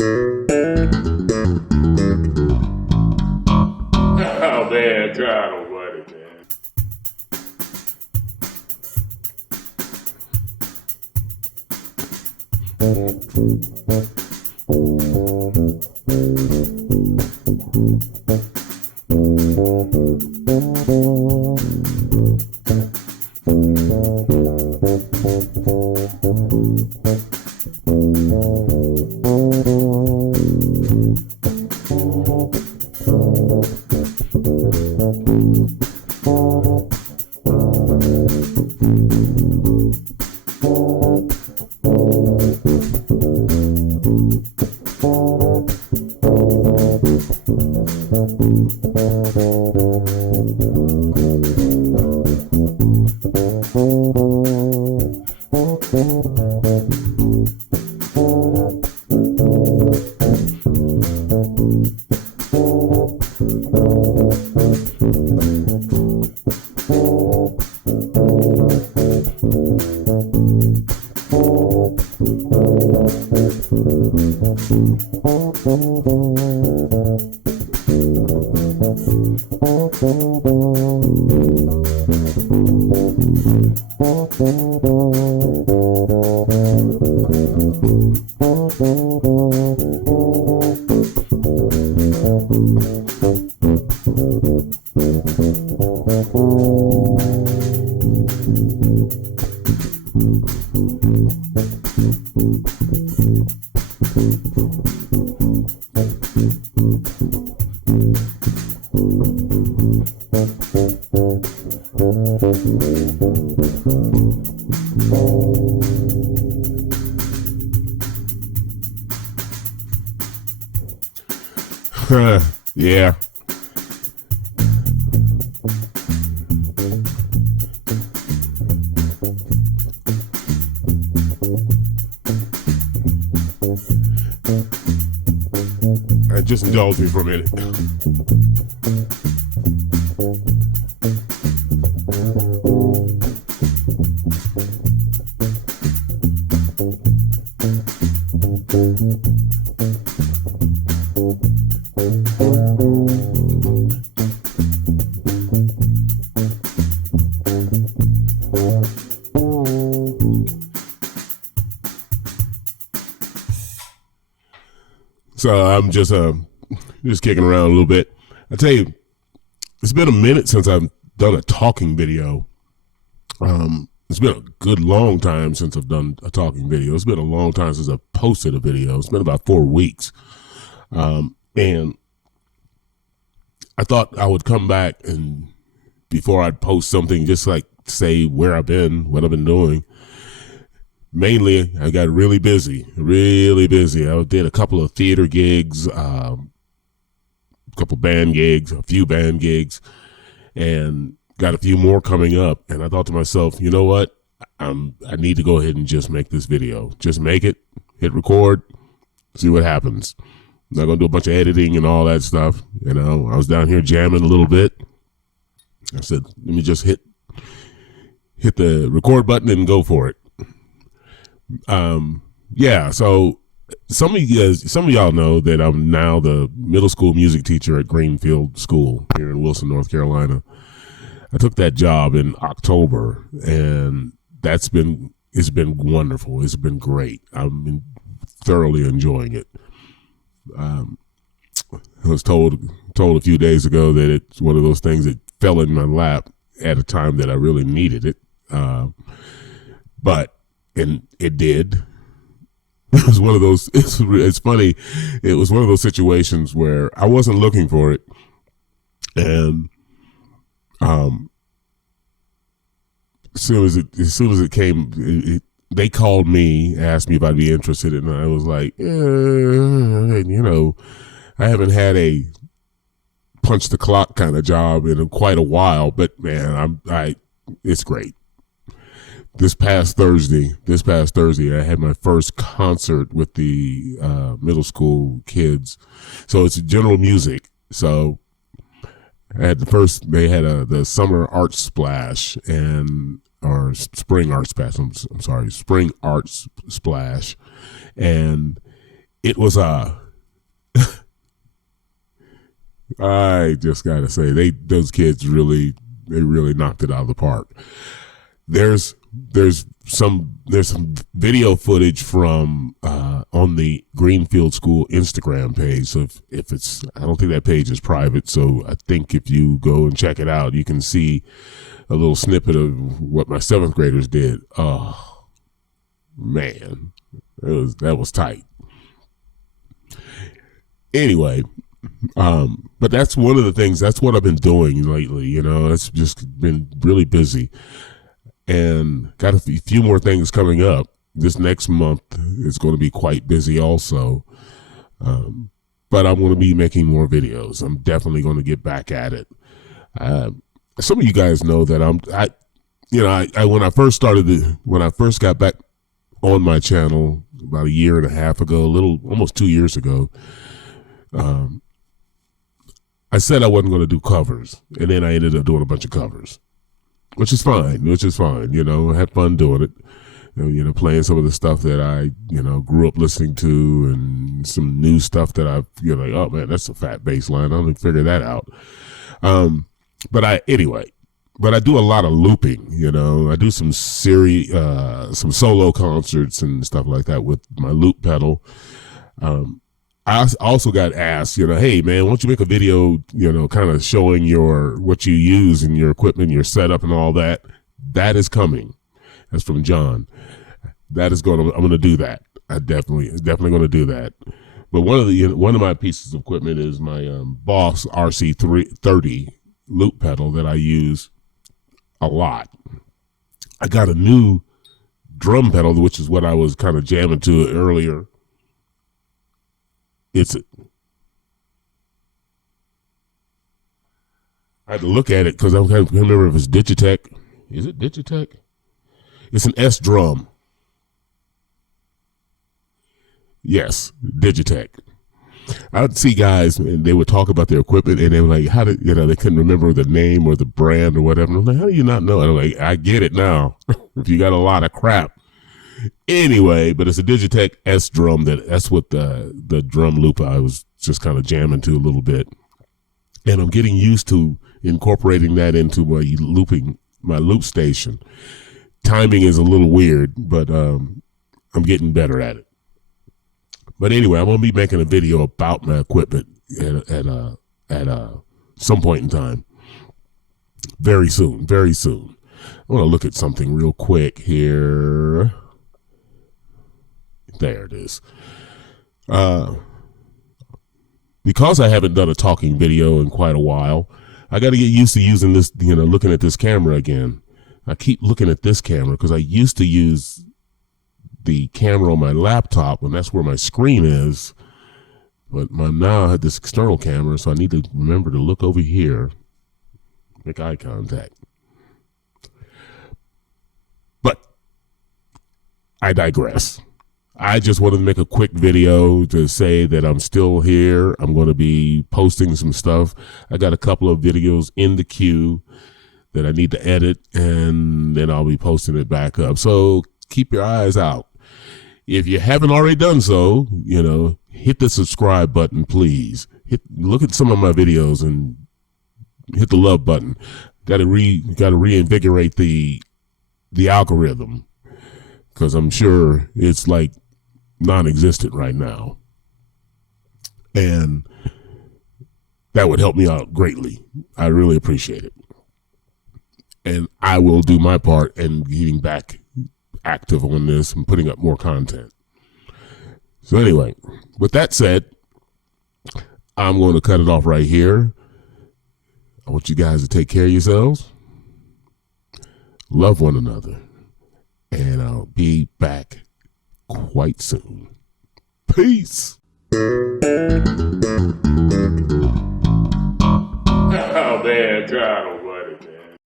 Oh man, God almighty, man. Yeah. Just indulge me for a minute. So I'm just kicking around a little bit. I tell you, it's been a minute since I've done a talking video. It's been a good long time since I've done a talking video. It's been a long time since I've posted a video. It's been about 4 weeks. And I thought I would come back and before I'd post something, just like say where I've been, what I've been doing. Mainly, I got really busy. I did a couple of theater gigs, a couple band gigs, a few band gigs, and got a few more coming up. And I thought to myself, you know what? I need to go ahead and just make this video. Just make it, hit record, see what happens. I'm not going to do a bunch of editing and all that stuff. You know, I was down here jamming a little bit. I said, let me just hit the record button and go for it. Yeah, so some of y'all know that I'm now the middle school music teacher at Greenfield School here in Wilson, North Carolina. I took that job in October, and it's been wonderful. It's been great. I've been thoroughly enjoying it. I was told a few days ago that it's one of those things that fell in my lap at a time that I really needed it. And it did. It was one of those, it's funny. It was one of those situations where I wasn't looking for it. And, as soon as it came, they called me, asked me if I'd be interested. And I was like, you know, I haven't had a punch the clock kind of job in quite a while, but man, it's great. This past Thursday, I had my first concert with the middle school kids. So it's general music. So I had they had the summer arts splash or spring arts splash. I'm sorry, spring arts splash. And it was I just gotta say those kids really knocked it out of the park. There's some video footage from on the Greenfield School Instagram page. So if it's, I don't think that page is private. So I think if you go and check it out, you can see a little snippet of what my 7th graders did. Oh man, that was tight. Anyway, but that's one of the things. That's what I've been doing lately. You know, it's just been really busy. And got a few more things coming up. This next month is going to be quite busy also. But I'm going to be making more videos. I'm definitely going to get back at it. Some of you guys know that when I first got back on my channel about a year and a half ago, almost 2 years ago, I said I wasn't going to do covers. And then I ended up doing a bunch of covers. Which is fine, you know, I had fun doing it, you know, playing some of the stuff that I, you know, grew up listening to and some new stuff that I've, you know, like, oh man, that's a fat bass line. I don't even figure that out. But I do a lot of looping, you know, I do some solo concerts and stuff like that with my loop pedal. I also got asked, you know, hey man, why don't you make a video, you know, kind of showing what you use and your equipment, your setup and all that. That is coming. That's from John. I'm going to do that. I definitely going to do that. But one of my pieces of equipment is my Boss RC30 loop pedal that I use a lot. I got a new drum pedal, which is what I was kind of jamming to earlier. I had to look at it because I can't remember if it's Digitech. Is it Digitech? It's an S drum. Yes, Digitech. I'd see guys and they would talk about their equipment and they were like, they couldn't remember the name or the brand or whatever. I'm like, how do you not know? And I'm like, I get it now. If you got a lot of crap. Anyway, but it's a Digitech S drum. That's what the drum loop I was just kind of jamming to a little bit. And I'm getting used to incorporating that into my loop station. Timing is a little weird, but I'm getting better at it. But anyway, I'm going to be making a video about my equipment at some point in time. Very soon, very soon. I want to look at something real quick here. There it is. Because I haven't done a talking video in quite a while, I got to get used to using this, you know, looking at this camera again. I keep looking at this camera because I used to use the camera on my laptop and that's where my screen is. But now I have this external camera, so I need to remember to look over here, make eye contact. But I digress. I just wanted to make a quick video to say that I'm still here. I'm going to be posting some stuff. I got a couple of videos in the queue that I need to edit, and then I'll be posting it back up. So keep your eyes out. If you haven't already done so, you know, hit the subscribe button, please. Look at some of my videos and hit the love button. Got to reinvigorate the algorithm, because I'm sure it's like non-existent right now, and that would help me out greatly. I really appreciate it, and I will do my part in getting back active on this and putting up more content. So anyway, with that said, I'm going to cut it off right here. I want you guys to take care of yourselves, love one another, and I'll be back quite soon. Peace. Oh man, God almighty, man.